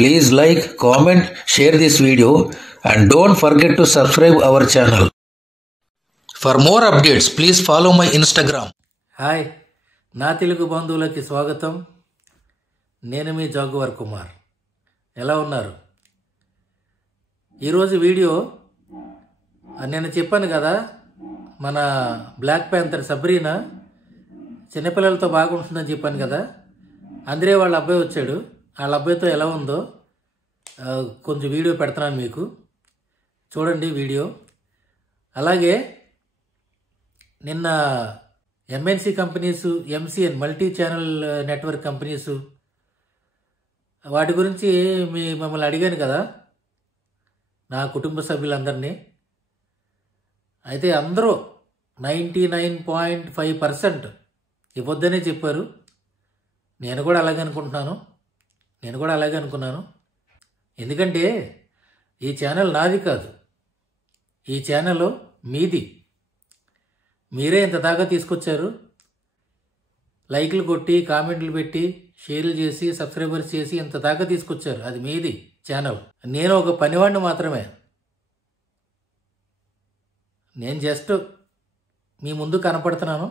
Please like, comment, share this video and don't forget to subscribe our channel. For more updates, please follow my Instagram. Hi, నా తెలుగు బంధువులకి స్వాగతం. నేను మీ జాగువార్ కుమార్. ఎలా ఉన్నారు? ఈరోజు వీడియో నేను చెప్పాను కదా, మన బ్లాక్ ప్యాంథర్ సబ్రీనా చిన్నపిల్లలతో బాగుంటుందని చెప్పాను కదా. అందరే వాళ్ళ అబ్బాయి వచ్చాడు. వాళ్ళ అబ్బాయితో ఎలా ఉందో కొంచెం వీడియో పెడుతున్నాను మీకు, చూడండి వీడియో. అలాగే నిన్న MNC companies, MCN multi channel network companies, వాటి గురించి మిమ్మల్ని అడిగాను కదా, నా కుటుంబ సభ్యులందరినీ. అయితే అందరూ 99.5% ఇవ్వద్దనే చెప్పారు. నేను కూడా అలాగే అనుకున్నాను. ఎందుకంటే ఈ ఛానల్ నాది కాదు, ఈ ఛానల్ మీది. మీరే ఇంత దాకా తీసుకొచ్చారు. లైక్లు కొట్టి, కామెంట్లు పెట్టి, షేర్లు చేసి, సబ్స్క్రైబర్స్ చేసి ఇంత దాకా తీసుకొచ్చారు. అది మీది ఛానల్. నేను ఒక పనివాడిని మాత్రమే. నేను జస్ట్ మీ ముందు కనపడుతున్నాను,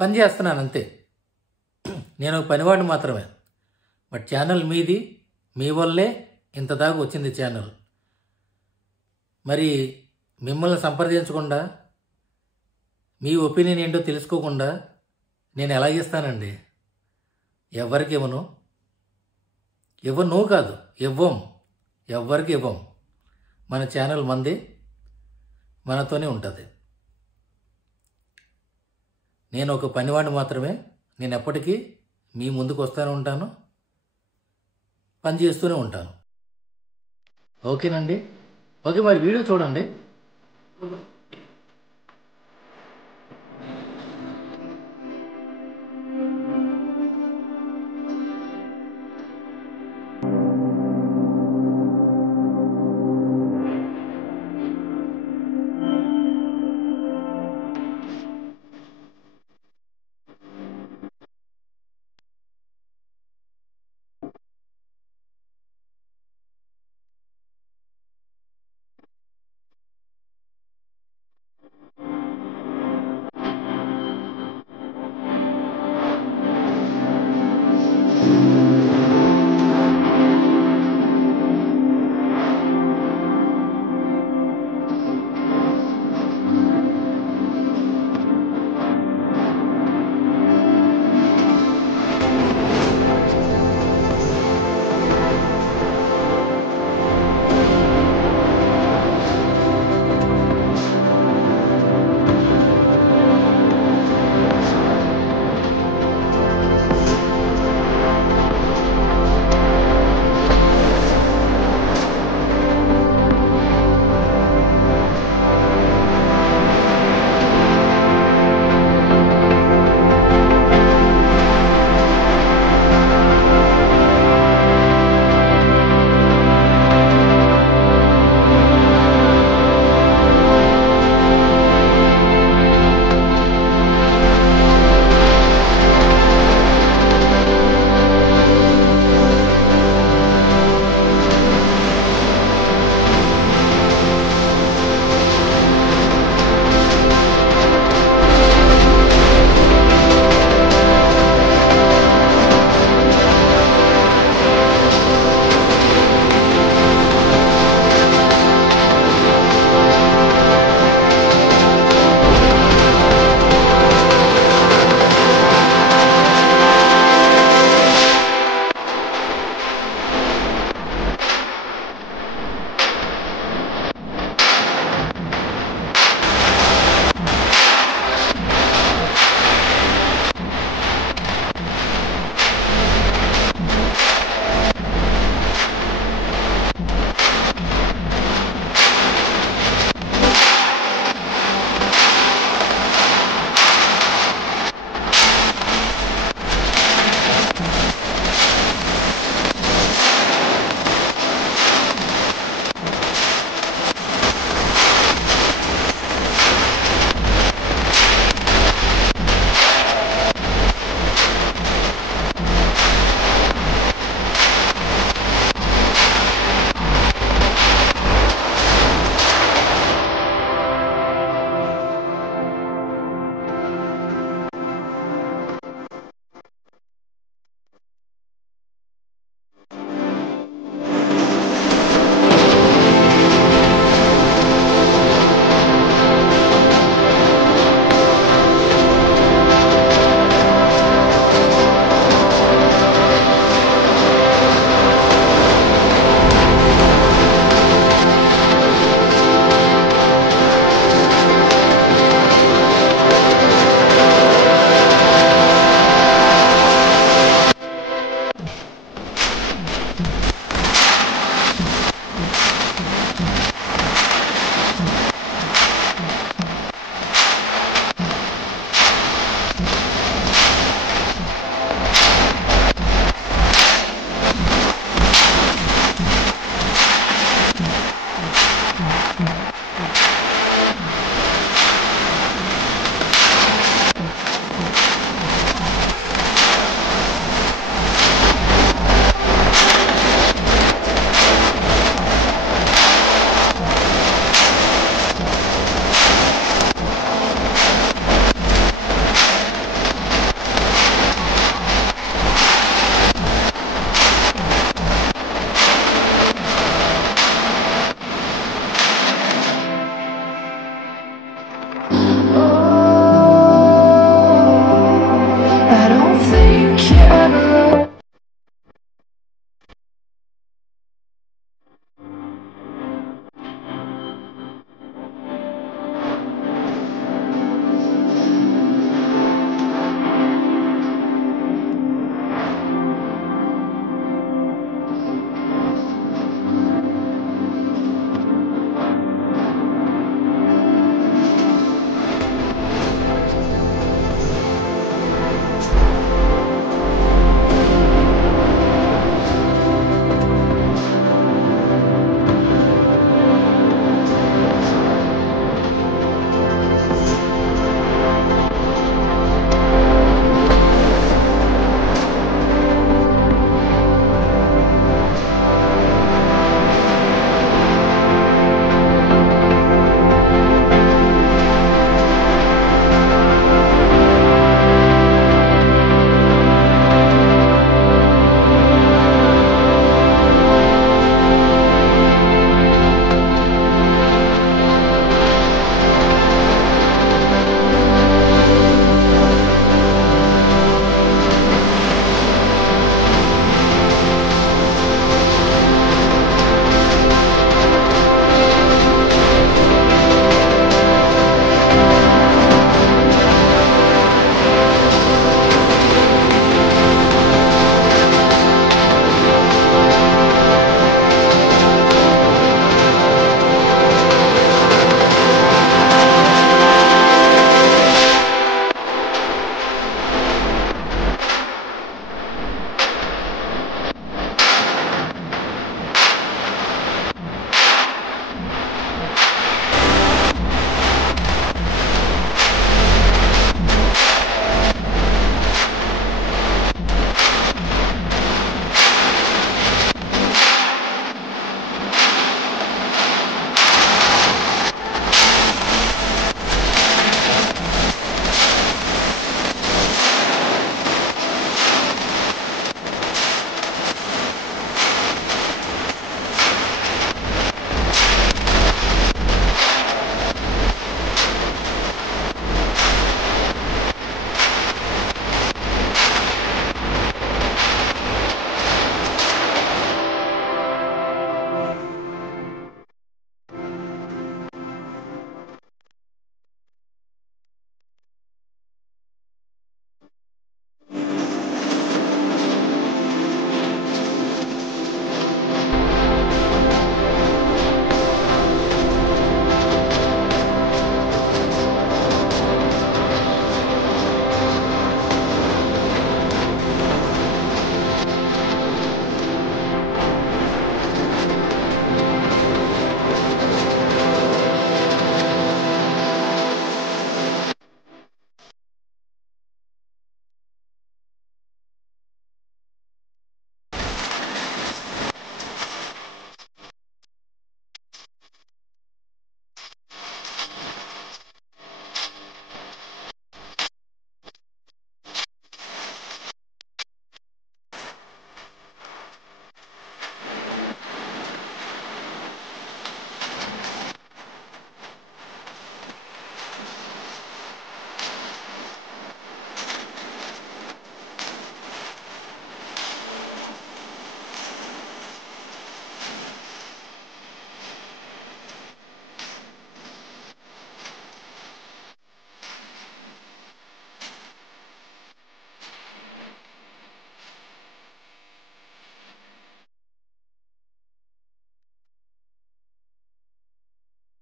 పని చేస్తున్నాను అంతే. నేను ఒక పనివాడిని మాత్రమే. బట్ ఛానల్ మీది. మీ వల్లే ఇంత దాకా వచ్చింది ఛానల్. మరి మిమ్మల్ని సంప్రదించకుండా, మీ ఒపీనియన్ ఏంటో తెలుసుకోకుండా నేను ఎలా ఇస్తానండి? ఎవరికి ఇవ్వను కాదు, ఎవ్వరికి ఇవ్వం. మన ఛానల్ మంది, మనతోనే ఉంటుంది. నేను ఒక పనివాడిని మాత్రమే. నేను ఎప్పటికీ మీ ముందుకు వస్తూనే ఉంటాను, పని చేస్తూనే ఉంటాను. ఓకేనండి? ఓకే, మరి వీడియో చూడండి.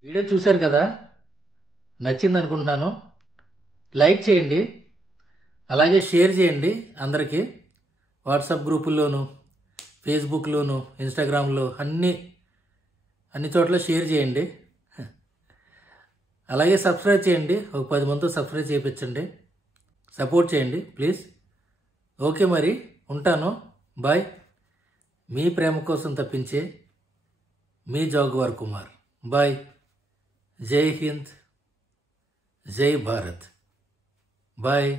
వీడియో చూశారు కదా, నచ్చింది అనుకుంటున్నాను. లైక్ చేయండి, అలాగే షేర్ చేయండి అందరికీ. వాట్సాప్ గ్రూపుల్లోనూ, ఫేస్బుక్లోనూ, ఇన్స్టాగ్రామ్లో అన్ని చోట్ల షేర్ చేయండి. అలాగే సబ్స్క్రైబ్ చేయండి, ఒక 10 మందితో సబ్స్క్రైబ్ చేయించండి. సపోర్ట్ చేయండి ప్లీజ్. ఓకే, మరి ఉంటాను. బాయ్. మీ ప్రేమ కోసం తప్పించే మీ జాగ్వార్ కుమార్. బాయ్. జై హింద్, జై భారత్. బాయ్.